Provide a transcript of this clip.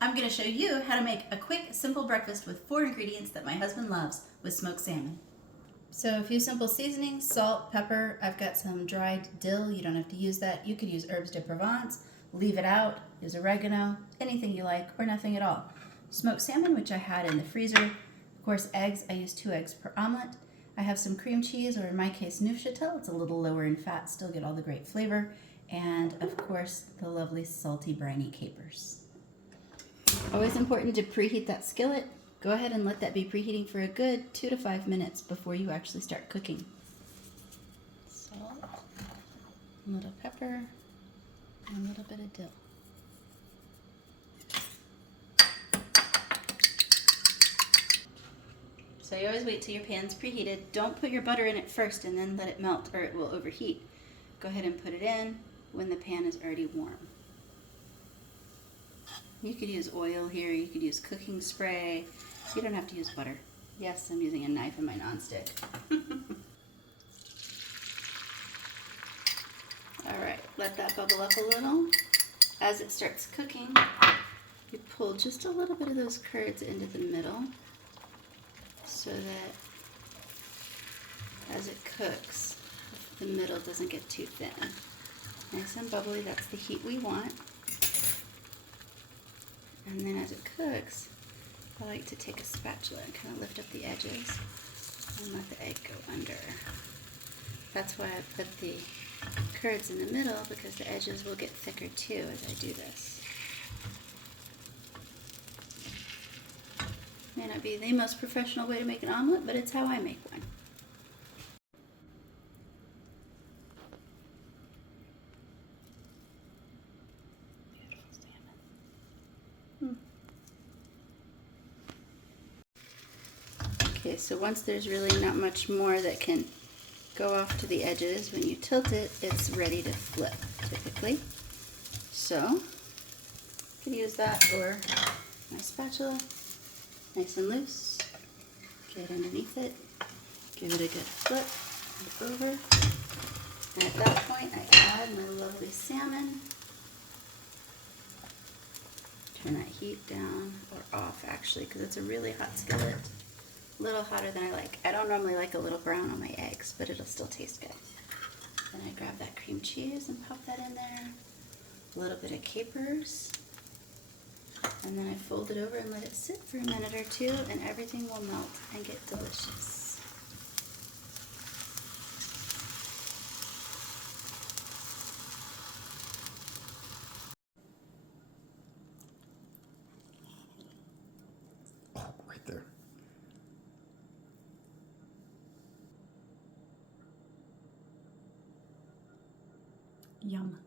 I'm going to show you how to make a quick, simple breakfast with 4 ingredients that my husband loves with smoked salmon. So a few simple seasonings: salt, pepper. I've got some dried dill. You don't have to use that. You could use herbes de Provence, leave it out, use oregano, anything you like, or nothing at all. Smoked salmon, which I had in the freezer. Of course, eggs. I use 2 eggs per omelet. I have some cream cheese, or in my case, Neufchâtel. It's a little lower in fat, still get all the great flavor. And of course, the lovely salty briny capers. Always important to preheat that skillet. Go ahead and let that be preheating for a good 2 to 5 minutes before you actually start cooking. Salt, a little pepper, and a little bit of dill. So you always wait till your pan's preheated. Don't put your butter in it first and then let it melt, or it will overheat. Go ahead and put it in when the pan is already warm. You could use oil here, you could use cooking spray. You don't have to use butter. Yes, I'm using a knife in my nonstick. Alright, let that bubble up a little. As it starts cooking, you pull just a little bit of those curds into the middle so that as it cooks, the middle doesn't get too thin. Nice and bubbly, that's the heat we want. And then as it cooks, I like to take a spatula and kind of lift up the edges and let the egg go under. That's why I put the curds in the middle, because the edges will get thicker too as I do this. May not be the most professional way to make an omelet, but it's how I make one. Okay, so once there's really not much more that can go off to the edges, when you tilt it, it's ready to flip, typically. So, you can use that or my spatula, nice and loose. Get underneath it, give it a good flip and over. And at that point, I add my lovely salmon. Turn that heat down, or off actually, because it's a really hot skillet. A little hotter than I like. I don't normally like a little brown on my eggs, but it'll still taste good. Then I grab that cream cheese and pop that in there. A little bit of capers. And then I fold it over and let it sit for a minute or two, and everything will melt and get delicious. Right there. Yum.